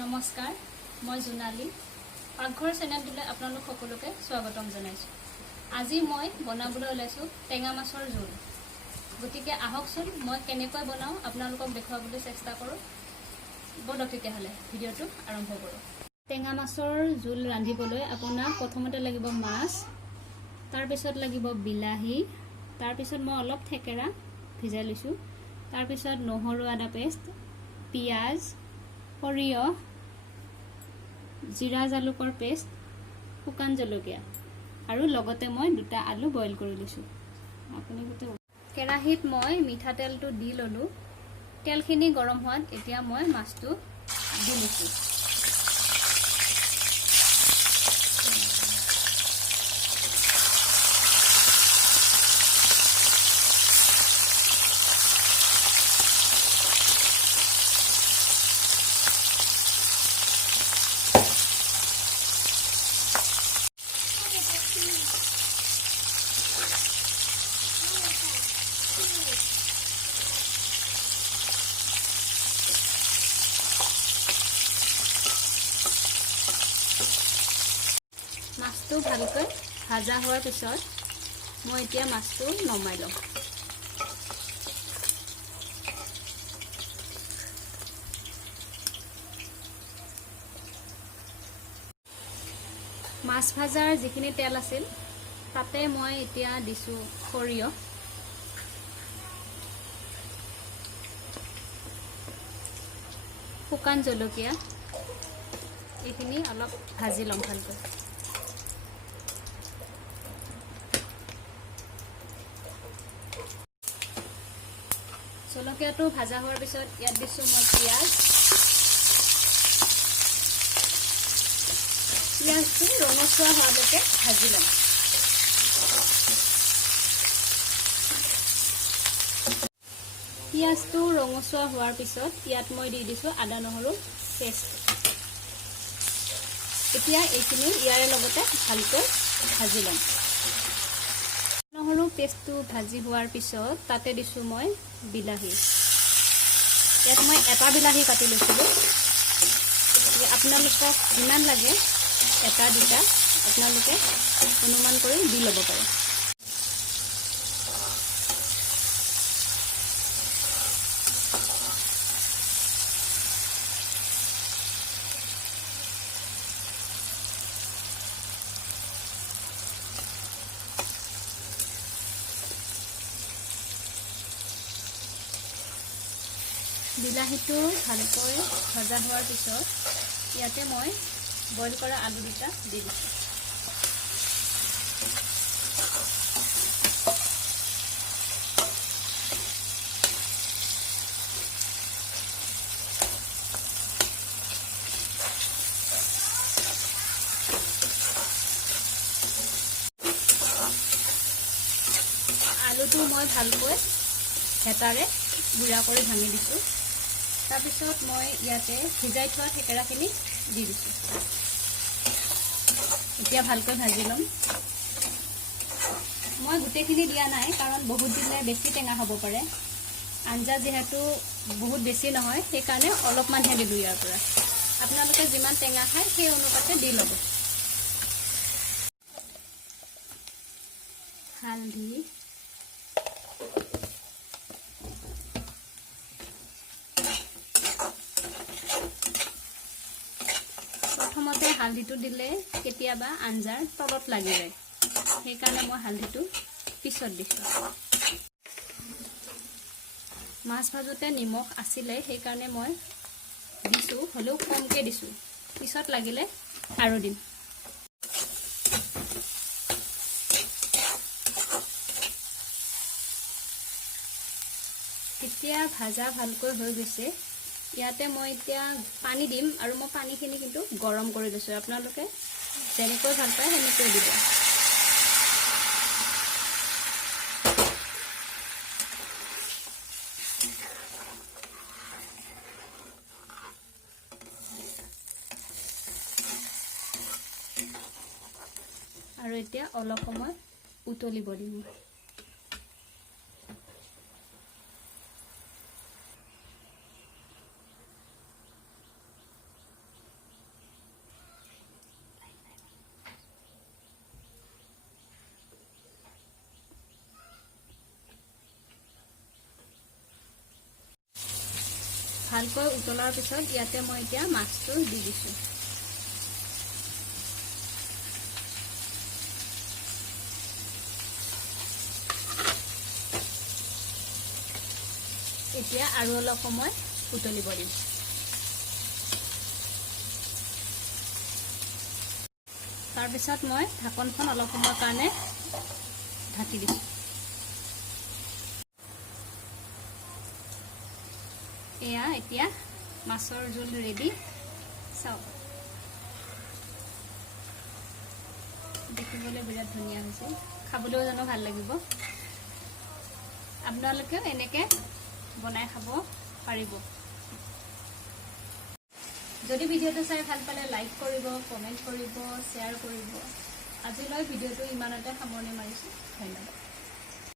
নমস্কাৰ, মই জোনালী পাকঘৰ চেনেলটোলৈ আপোনালোক সকলোকে স্বাগতম জনাইছোঁ। আজি মই বনাবলৈ ওলাইছোঁ টেঙা মাছৰ জোল। গতিকে আহকচোন মই কেনেকৈ বনাওঁ আপোনালোকক দেখুৱাবলৈ চেষ্টা কৰোঁ। বলক তেতিয়াহ'লে ভিডিঅ'টো আৰম্ভ কৰোঁ। টেঙা মাছৰ জোল ৰান্ধিবলৈ আপোনাক প্ৰথমতে লাগিব মাছ, তাৰপিছত লাগিব বিলাহী, তাৰপিছত মই অলপ থেকেৰা ভিজাই লৈছোঁ, তাৰপিছত নহৰু আদা পেষ্ট, পিঁয়াজ, সৰিয়হ, জিৰা জালুকৰ পেষ্ট, শুকান জলকীয়া আৰু লগতে মই 2টা আলু বইল কৰি লৈছোঁ। কেৰাহীত মই মিঠাতেলটো দি ল'লোঁ। তেলখিনি গৰম হোৱাত এতিয়া মই মাছটো দি লৈছোঁ। মাছটো ভালকৈ ভাজা হোৱাৰ পিছত মই এতিয়া মাছটো নমাই লওঁ। মাছ ভাজাৰ যিখিনি তেল আছিল তাতে মই এতিয়া দিছোঁ সৰিয়হ, শুকান জলকীয়া, এইখিনি অলপ ভাজি ল'ম ভালকৈ। জলকীয়াটো ভাজা হোৱাৰ পিছত ইয়াত দিছোঁ মই পিঁয়াজ। পিঁয়াজটো ৰঙচুৱা হোৱালৈকে ভাজি ল'ম। পিঁয়াজটো ৰঙচুৱা হোৱাৰ পিছত ইয়াত মই দি দিছোঁ আদা নহৰু পেষ্ট। এতিয়া এইখিনি ইয়াৰে লগতে ভালকৈ ভাজি ল'ম। নহৰু পেষ্টটো ভাজি হোৱাৰ পিছত তাতে দিছোঁ মই বিলাহী। ইয়াত মই এটা বিলাহী কাটি লৈছিলোঁ। আপোনালোকক যিমান লাগে এটা দুটা আপোনালোকে অনুমান কৰি দি ল'ব পাৰে। বিলাহীটো ভালকৈ ভজা হোৱাৰ পিছত ইয়াতে মই বইল কৰা আলু 2টা দি দিছোঁ। আলুটো মই ভালকৈ হেতাৰে গুড়া কৰি ভাঙি দিছোঁ। তাৰপিছত মই ইয়াতে ভিজাই থোৱা থেকেৰাখিনি দি দিছোঁ। এতিয়া ভালকৈ ভাজি ল'ম। মই গোটেইখিনি দিয়া নাই কাৰণ বহুত দিলে বেছি টেঙা হ'ব পাৰে। আঞ্জা যিহেতু বহুত বেছি নহয় সেইকাৰণে অলপমানহে দিলোঁ ইয়াৰ পৰা। আপোনালোকে যিমান টেঙা খায় সেই অনুপাতে দি ল'ব। হালধি, প্ৰথমতে হালধিটো দিলে কেতিয়াবা আঞ্জাৰ তলত লাগি যায়, সেইকাৰণে মই হালধিটো পিছত দিছোঁ। মাছ ভাজোতে নিমখ আছিলে সেইকাৰণে মই দিছোঁ, হ'লেও কমকৈ দিছোঁ। পিছত লাগিলে আৰু দিম। এতিয়া ভাজা ভালকৈ হৈ গৈছে। ইয়াতে মই এতিয়া পানী দিম আৰু মই পানীখিনি কিন্তু গৰম কৰি লৈছোঁ। আপোনালোকে যেনেকৈ ভাল পায় সেনেকৈ দিব। আৰু এতিয়া অলপ সময় উতলিব দিম। ভালকৈ উতলাৰ পিছত ইয়াতে মই এতিয়া মাছটো দি দিছোঁ। এতিয়া আৰু অলপ সময় উতলিব দিম। তাৰপিছত মই ঢাকনখন অলপ সময়ৰ কাৰণে ঢাকি দিছোঁ। এয়া এতিয়া মাছৰ জোল ৰেডি। চাওক, দেখিবলৈ বিৰাট ধুনীয়া হৈছে, খাবলৈও জানো ভাল লাগিব। আপোনালোকেও এনেকৈ বনাই খাব পাৰিব। যদি ভিডিঅ'টো চাই ভাল পালে লাইক কৰিব, কমেণ্ট কৰিব, শ্বেয়াৰ কৰিব। আজিলৈ ভিডিঅ'টো ইমানতে সামৰণি মাৰিছোঁ। ধন্যবাদ।